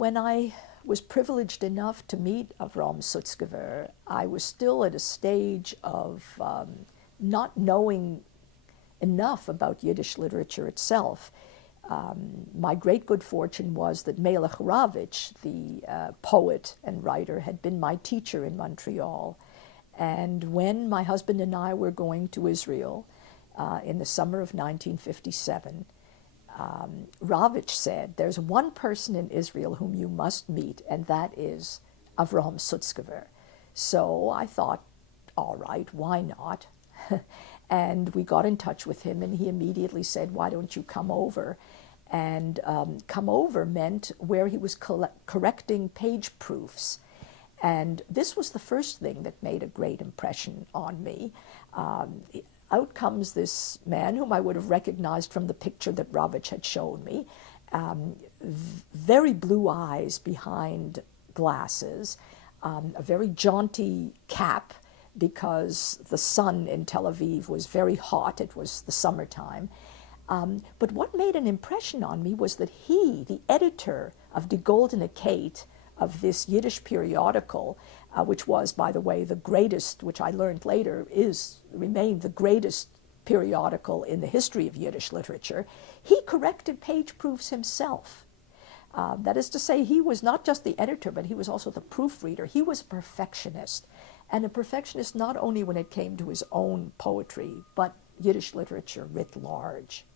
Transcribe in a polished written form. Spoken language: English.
When I was privileged enough to meet Avrom Sutzkever, I was still at a stage of not knowing enough about Yiddish literature itself. My great good fortune was that Melech Ravitch, the poet and writer, had been my teacher in Montreal. And when my husband and I were going to Israel in the summer of 1957, Ravitch said, "There's one person in Israel whom you must meet, and that is Avrom Sutzkever." So I thought, all right, why not? And we got in touch with him, and he immediately said, "Why don't you come over?" And come over meant where he was correcting page proofs. And this was the first thing that made a great impression on me. Out comes this man whom I would have recognized from the picture that Ravitch had shown me. Very blue eyes behind glasses, a very jaunty cap, because the sun in Tel Aviv was very hot. It was the summertime. But what made an impression on me was that he, the editor of Die Goldene Kate, of this Yiddish periodical, which was, by the way, the greatest, which I learned later, remained the greatest periodical in the history of Yiddish literature, he corrected page proofs himself. That is to say, he was not just the editor, but he was also the proofreader. He was a perfectionist, and a perfectionist not only when it came to his own poetry, but Yiddish literature writ large.